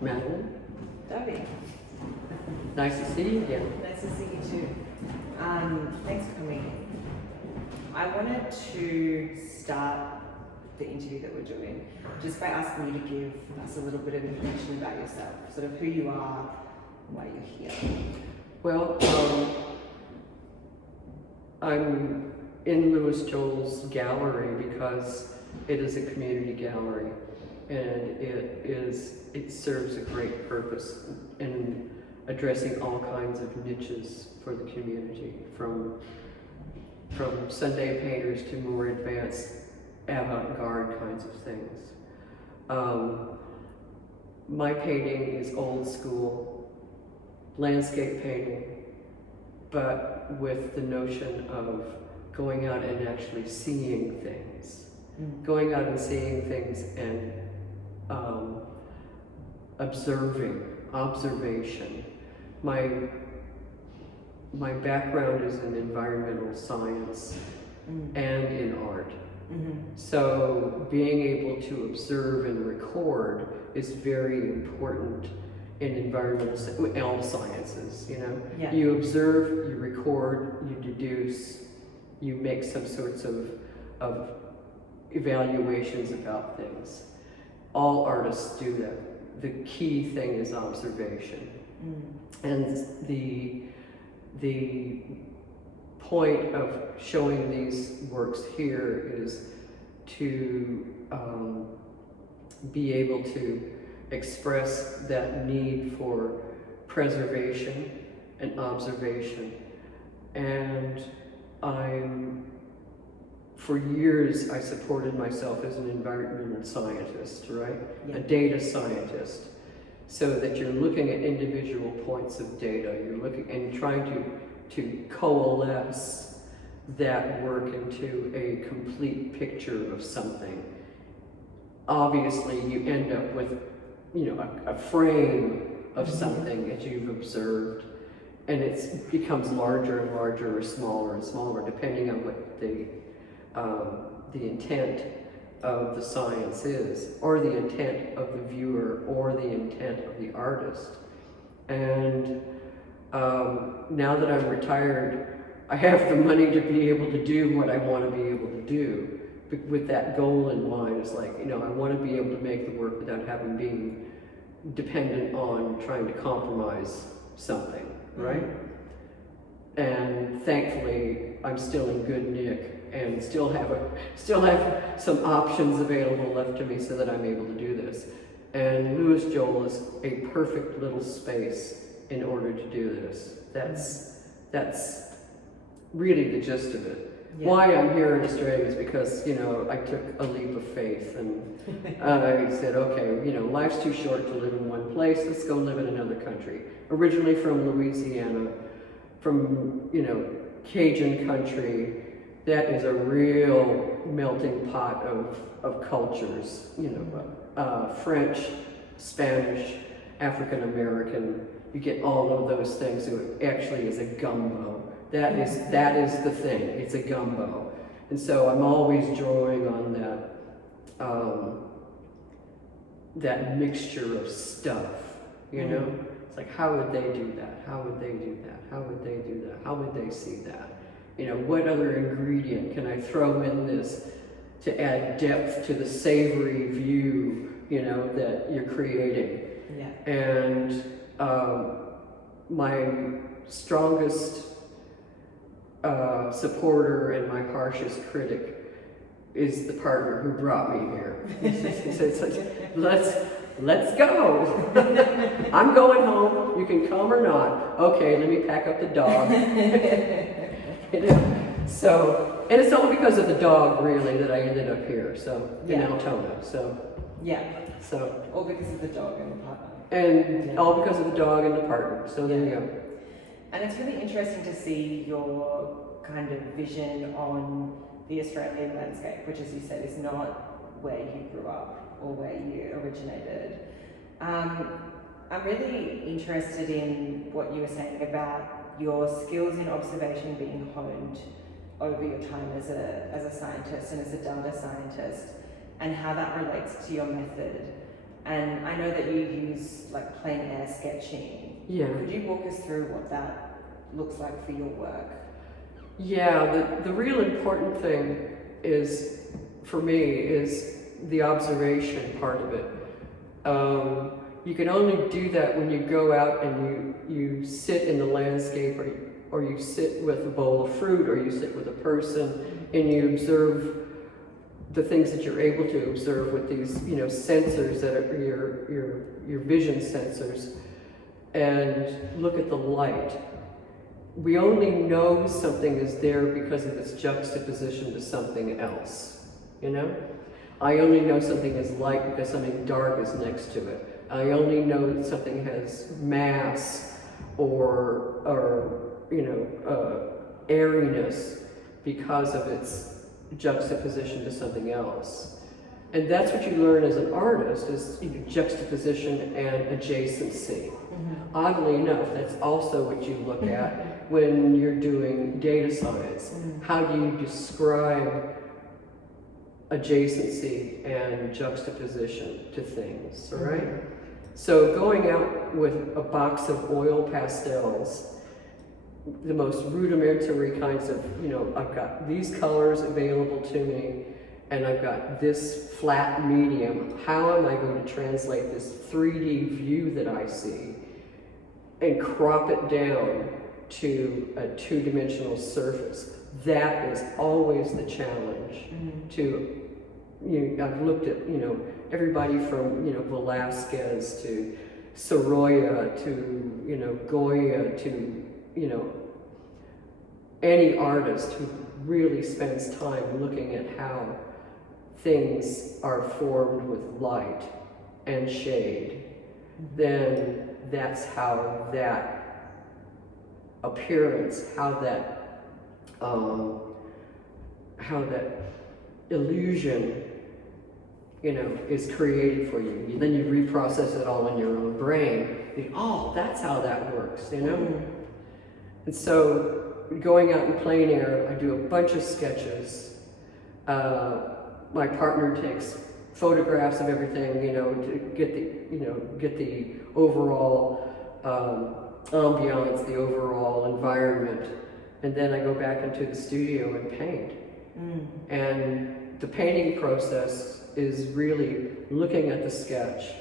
Madeline, Dovey, nice to see you again. nice to see you too. Thanks for coming. I wanted to start the interview that we're doing just by asking you to give us a little bit of information about yourself, sort of who you are, why you're here. Well, I'm in Louis Joel's gallery because it is a community gallery, and it serves a great purpose in addressing all kinds of niches for the community, from Sunday painters to more advanced avant-garde kinds of things. My painting is old school landscape painting, but with the notion of going out and actually seeing things. Going out and seeing things and observation. My background is in environmental science and in art. So being able to observe and record is very important in all sciences, you know. Yeah. You observe, you record, you deduce, you make some sorts of evaluations about things. All artists do that. The key thing is observation. And the point of showing these works here is to be able to express that need for preservation and observation. And for years, I supported myself as an environmental scientist, right? Yeah. A data scientist. So that you're looking at individual points of data, you're looking and trying to coalesce that work into a complete picture of something. Obviously, you end up with, you know, a frame of something that you've observed, and it becomes larger and larger, or smaller and smaller, depending on what the intent of the science is, or the intent of the viewer, or the intent of the artist. And now that I'm retired, I have the money to be able to do what I want to be able to do. With that goal in mind, it's like, you know, I want to be able to make the work without having being dependent on trying to compromise something, right? And thankfully, I'm still in good nick and still have some options available left to me so that I'm able to do this. And Louis Joel is a perfect little space in order to do this. That's really the gist of it. Yeah. Why I'm here in Australia is because, you know, I took a leap of faith and I said, okay, you know, life's too short to live in one place, let's go live in another country. Originally from Louisiana, from, you know, Cajun country, that is a real melting pot of cultures, you know, French, Spanish, African American, you get all of those things, so it actually is a gumbo. That is the thing, it's a gumbo. And so I'm always drawing on that mixture of stuff, you know? It's like, how would they do that? How would they do that? How would they do that? How would they see that? You know, what other ingredient can I throw in this to add depth to the savory view, you know, that you're creating? Yeah. And my strongest supporter and my harshest critic is the partner who brought me here. It's like, let's go. I'm going home. You can come or not. Okay, let me pack up the dog. You know? So, and it's only because of the dog, really, that I ended up here. So in Altona. So yeah. So all because of the dog and the partner. And all because of the dog and the partner. So there you go. And it's really interesting to see your kind of vision on the Australian landscape, which, as you said, is not where you grew up or where you originated. I'm really interested in what you were saying about your skills in observation being honed over your time as a scientist and as a data scientist, and how that relates to your method. And I know that you use like plein air sketching. Yeah. Could you walk us through what that looks like for your work? Yeah, the real important thing is, for me, is the observation part of it. You can only do that when you go out and you sit in the landscape, or you sit with a bowl of fruit, or you sit with a person, and you observe the things that you're able to observe with these, sensors that are your vision sensors, and look at the light. We only know something is there because of its juxtaposition to something else, I only know something is light because something dark is next to it. I only know that something has mass or airiness because of its juxtaposition to something else. And that's what you learn as an artist, is juxtaposition and adjacency. Mm-hmm. Oddly enough, that's also what you look at when you're doing data science. Mm-hmm. How do you describe adjacency and juxtaposition to things, all right? Mm-hmm. So going out with a box of oil pastels, the most rudimentary kinds of, I've got these colors available to me, and I've got this flat medium. How am I going to translate this 3D view that I see and crop it down to a two-dimensional surface? That is always the challenge. Mm-hmm. I've looked at, everybody from, Velázquez to Sorolla to, Goya to, any artist who really spends time looking at how things are formed with light and shade, then that's how that appearance, how that illusion, is created for you. Then you reprocess it all in your own brain. Oh, that's how that works, And so going out in plein air, I do a bunch of sketches. My partner takes photographs of everything, to get the overall ambiance, the overall environment, and then I go back into the studio and paint. And the painting process is really looking at the sketch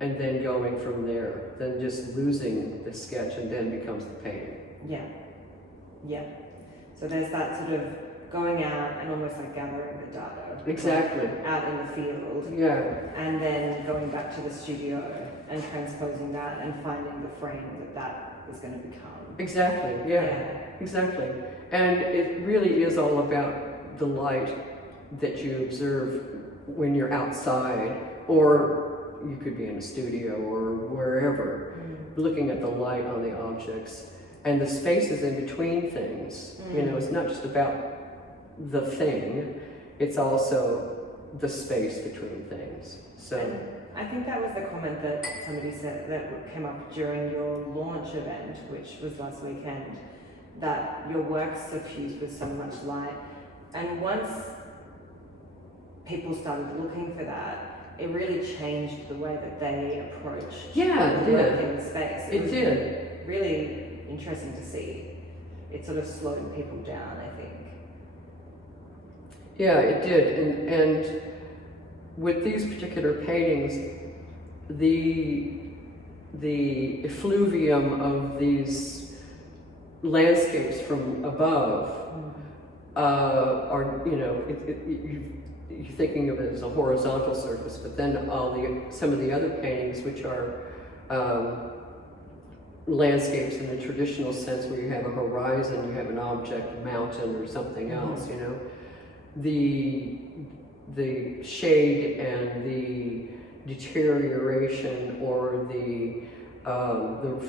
and then going from there, then just losing the sketch, and then becomes the painting. Yeah. So there's that sort of going out and almost like gathering the data. Exactly. Out in the field. Yeah. And then going back to the studio and transposing that and finding the frame that is going to become. Exactly. Yeah. Exactly. And it really is all about the light that you observe when you're outside, or you could be in a studio or wherever, looking at the light on the objects. And the spaces in between things, it's not just about the thing, it's also the space between things. So and I think that was the comment that somebody said that came up during your launch event, which was last weekend, that your work's suffused with so much light. And once people started looking for that, it really changed the way that they approached the work in the space. It did. Really interesting to see. It sort of slowed people down, I think. Yeah, it did. And with these particular paintings, the effluvium of these landscapes from above are, you're thinking of it as a horizontal surface, but then some of the other paintings, which are landscapes in the traditional sense, where you have a horizon, you have an object, a mountain or something else, the shade and the deterioration or the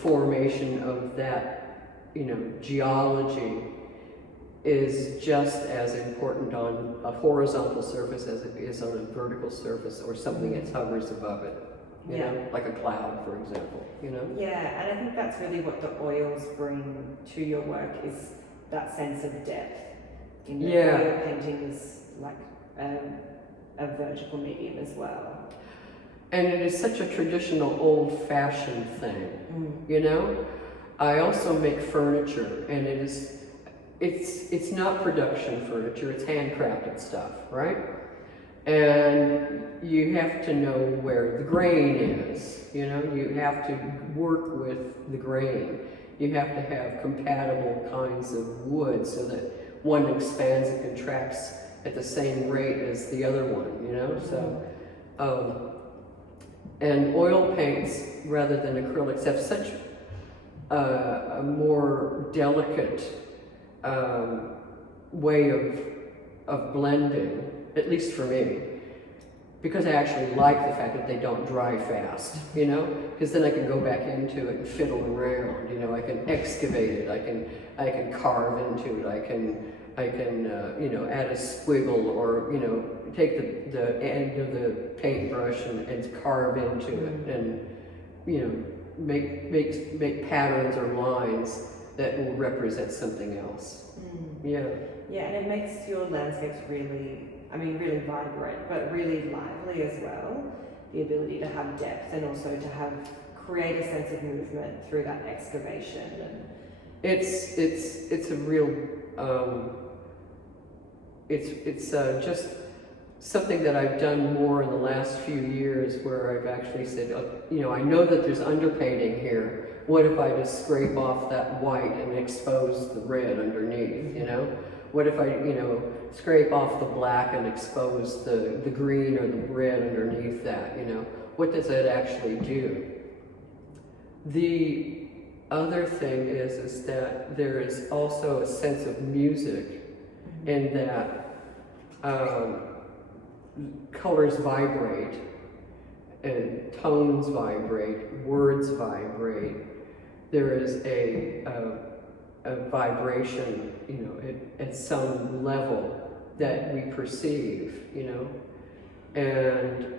formation of that, geology is just as important on a horizontal surface as it is on a vertical surface or something that hovers above it. You know, like a cloud, for example, Yeah, and I think that's really what the oils bring to your work, is that sense of depth. Oil painting is like a vertical medium as well. And it is such a traditional, old-fashioned thing, you know? I also make furniture, and it's not production furniture, it's handcrafted stuff, right? And you have to know where the grain is, you know? You have to work with the grain. You have to have compatible kinds of wood so that one expands and contracts at the same rate as the other one, you know? So, and oil paints, rather than acrylics, have such a more delicate way of blending, at least for me, because I actually like the fact that they don't dry fast, you know, because then I can go back into it and fiddle around, you know, I can excavate it, I can carve into it, I can you know, add a squiggle, or, you know, take the end of the paintbrush and carve into it, and, you know, make patterns or lines that will represent something else. Yeah. Yeah, and it makes your landscapes really, I mean, really vibrant, but really lively as well. The ability to have depth and also to create a sense of movement through that excavation. And it's a real, it's just something that I've done more in the last few years, where I've actually said, you know, I know that there's underpainting here. What if I just scrape off that white and expose the red underneath, you know? What if I, you know, scrape off the black and expose the green or the red underneath that, you know? What does that actually do? The other thing is that there is also a sense of music in that colors vibrate, and tones vibrate, words vibrate. There is a vibration, you know, at some level that we perceive, you know, and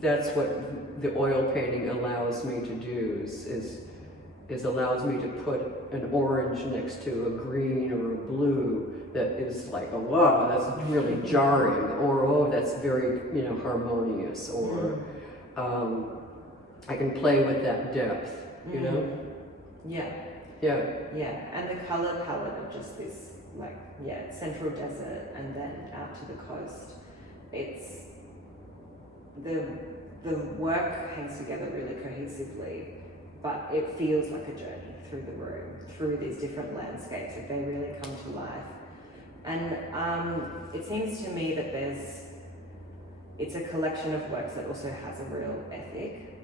that's what the oil painting allows me to do, is allows me to put an orange next to a green or a blue that is like, oh wow, that's really jarring, or oh, that's very, you know, harmonious, or I can play with that depth, you know? Yeah. Yeah. Yeah, and the color palette of just this, like, yeah, central desert and then out to the coast. It's the work hangs together really cohesively, but it feels like a journey through the room, through these different landscapes. Like, they really come to life. And it seems to me that it's a collection of works that also has a real ethic.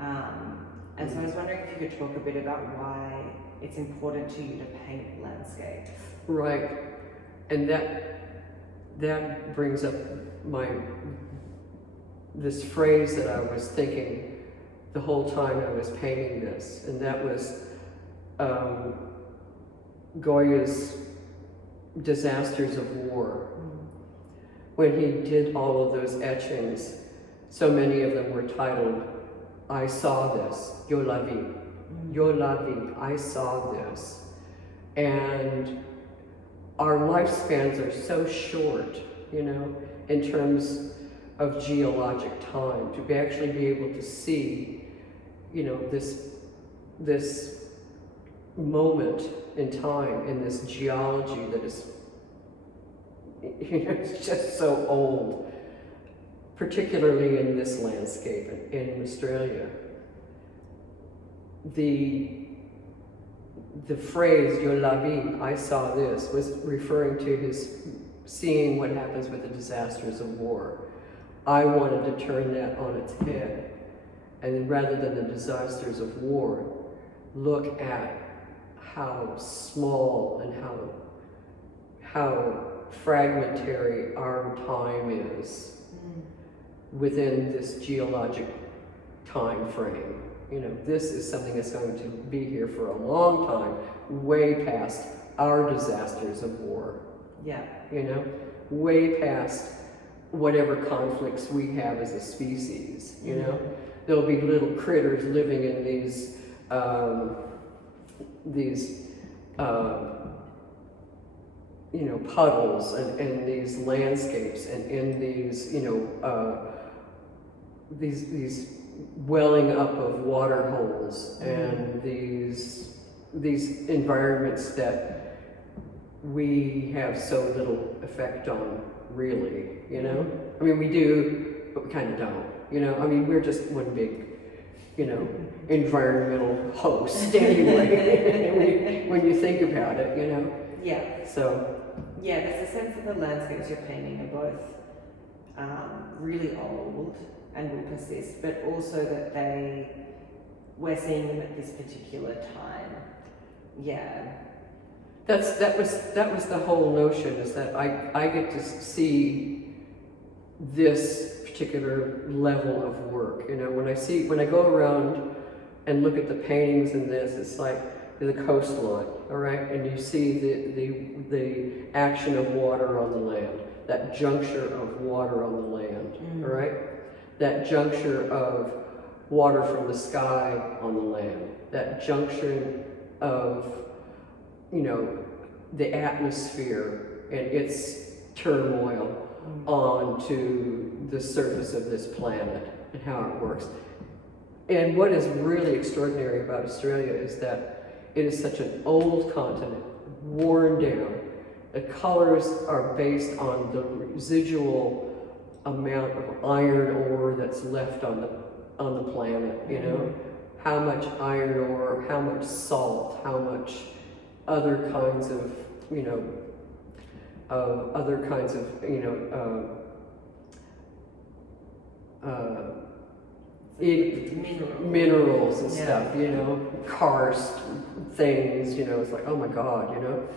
And so I was wondering if you could talk a bit about why it's important to you to paint landscapes. Right, and that brings up this phrase that I was thinking the whole time I was painting this, and that was Goya's Disasters of War. When he did all of those etchings, so many of them were titled, I saw this, Yo la vi, I saw this. And our lifespans are so short, you know, in terms of geologic time, to actually be able to see, you know, this moment in time in this geology that is, you know, it's just so old, particularly in this landscape in Australia. The phrase "Yo la vi," I saw this, was referring to his seeing what happens with the disasters of war. I wanted to turn that on its head, and rather than the disasters of war, look at how small and how fragmentary our time is within this geologic time frame. You know, this is something that's going to be here for a long time, way past our disasters of war. Yeah. You know, way past whatever conflicts we have as a species, you know. There'll be little critters living in these you know, puddles and these landscapes and in these, you know, these welling up of water holes and these environments that we have so little effect on, really, you know? I mean, we do, but we kind of don't, you know? I mean, we're just one big, you know, environmental host anyway, when you think about it, you know? Yeah. So. Yeah, there's a sense that the landscapes you're painting are both really old and will persist, but also that we're seeing them at this particular time. Yeah. That was the whole notion, is that I get to see this particular level of work. You know, when I go around and look at the paintings in this, it's like the coastline, all right, and you see the action of water on the land, that juncture of water on the land, all right, that juncture of water from the sky on the land, that junction of, you know, the atmosphere and its turmoil onto the surface of this planet and how it works. And what is really extraordinary about Australia is that it is such an old continent, worn down. The colors are based on the residual amount of iron ore that's left on the planet, you know? How much iron ore, how much salt, how much other kinds of, you know, minerals and stuff, you know, karst things, you know, it's like, oh my God, you know,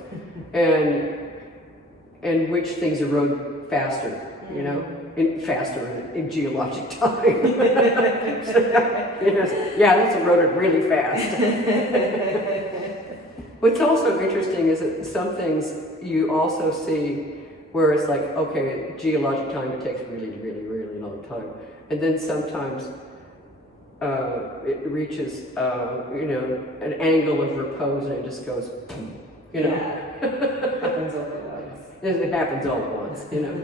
and which things erode faster, you know, faster in geologic time. You know, yeah, that's eroded really fast. What's also interesting is that some things you also see where it's like, okay, geologic time, it takes really, really, really long time. And then sometimes it reaches, you know, an angle of repose and it just goes, you know. Yeah. Happens all at once. It happens all at once, you know.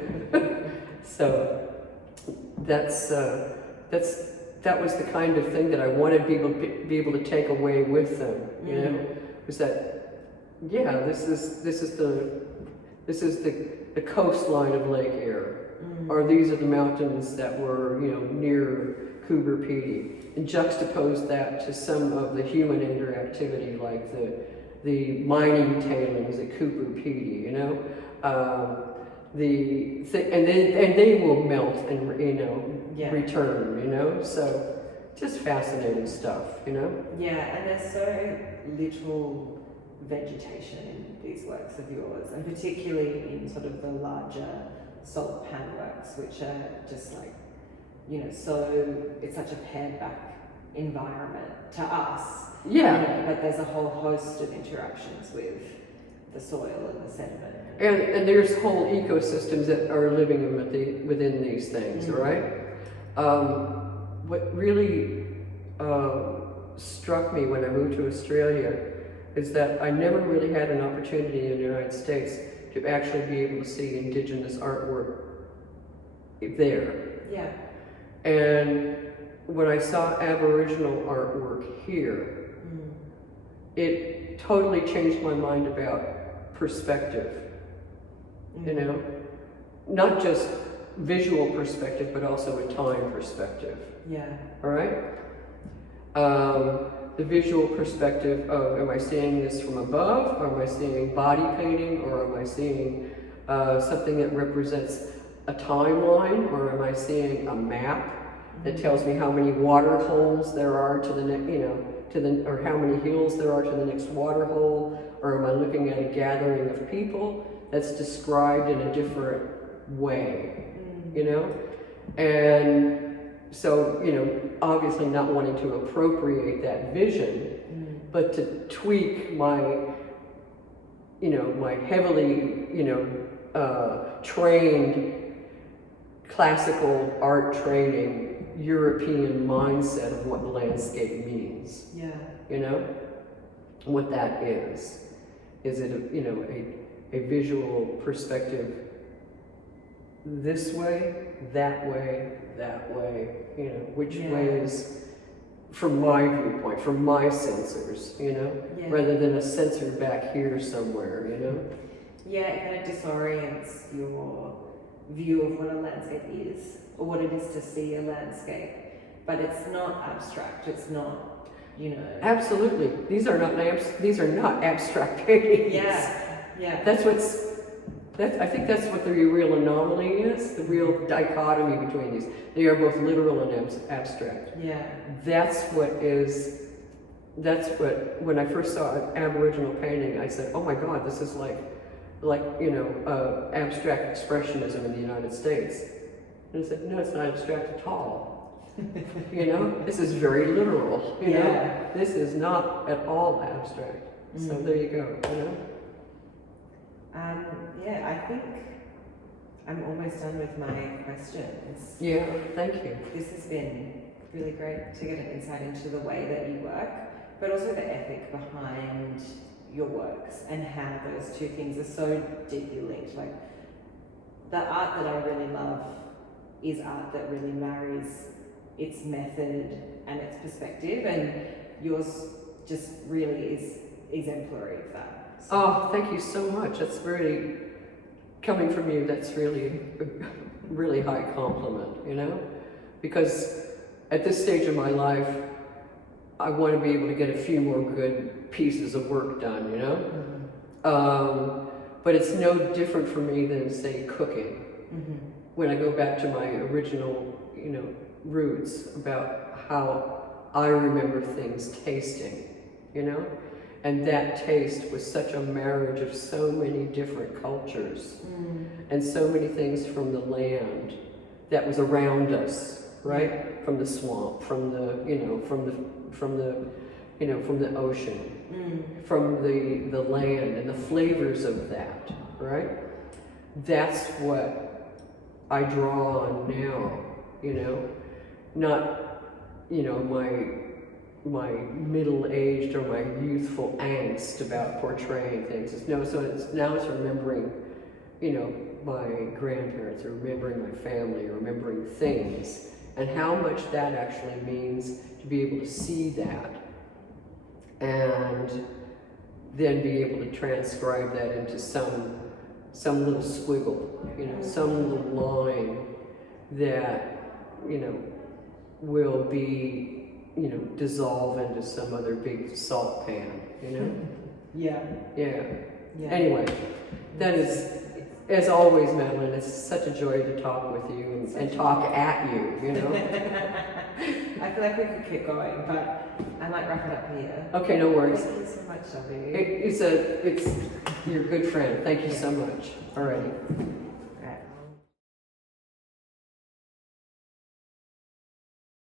So that was the kind of thing that I wanted people to be able to take away with them, you know, was that, yeah, this is the coastline of Lake Eyre, or these are the mountains that were, you know, near Coober Pedy, and juxtapose that to some of the human interactivity, like the mining tailings at Coober Pedy, you know, and they will melt and, you know, return, you know, so just fascinating stuff, you know. Yeah, and there's so little vegetation in these works of yours, and particularly in sort of the larger salt pan works, which are just like, you know, so it's such a pared back environment to us. Yeah. You know, but there's a whole host of interactions with the soil and the sediment. And there's whole ecosystems that are living within these things, right? What really struck me when I moved to Australia is that I never really had an opportunity in the United States to actually be able to see indigenous artwork there. Yeah. And when I saw Aboriginal artwork here, it totally changed my mind about perspective. You know, not just visual perspective, but also a time perspective. Yeah. All right? The visual perspective of, am I seeing this from above, or am I seeing body painting, or am I seeing something that represents a timeline, or am I seeing a map that tells me how many water holes there are to the next, you know, or how many hills there are to the next water hole, or am I looking at a gathering of people that's described in a different way, you know? And so, you know, obviously not wanting to appropriate that vision, but to tweak my, you know, my heavily, you know, trained classical art training European mindset of what the landscape means. Yeah. You know, what that is. Is it, you know, a visual perspective this way, that way, you know, which way is, from my viewpoint, from my sensors, you know, rather than a sensor back here somewhere, you know. Yeah, it kind of disorients your view of what a landscape is, or what it is to see a landscape. But it's not abstract. It's not, you know. Absolutely, these are not abstract paintings. Yeah. I think that's what the real anomaly is. The real dichotomy between these. They are both literal and abstract. Yeah. That's what, when I first saw an Aboriginal painting, I said, oh my God, this is like, you know, abstract expressionism in the United States. And I said, no, it's not abstract at all. You know, this is very literal, you know? This is not at all abstract. So there you go, you know? Yeah, I think I'm almost done with my questions. Yeah, thank you. This has been really great to get an insight into the way that you work, but also the ethic behind your works and how those two things are so deeply linked. Like, the art that I really love is art that really marries its method and its perspective, and yours just really is exemplary of that. So. Oh, thank you so much. That's really, coming from you, that's really a really high compliment, you know? Because at this stage of my life, I want to be able to get a few more good pieces of work done, you know? But it's no different for me than, say, cooking. When I go back to my original, you know, roots about how I remember things tasting, you know? And that taste was such a marriage of so many different cultures and so many things from the land that was around us, right? From the swamp, from the, you know, from the ocean, from the land and the flavors of that, right? That's what I draw on now, you know, not, you know, my middle-aged or my youthful angst about portraying things. Now it's remembering, you know, my grandparents, or remembering my family, or remembering things, and how much that actually means to be able to see that, and then be able to transcribe that into some little squiggle, you know, some little line that, you know, will be, you know, dissolve into some other big salt pan, you know? Yeah. Anyway, that is, as always, Madeline, it's such a joy to talk with you and talk at you, you know? I feel like we could keep going, but I might wrap it up here. Okay, no worries. Thank you so much, Dovey. It's you're a good friend. Thank you so much. Alrighty.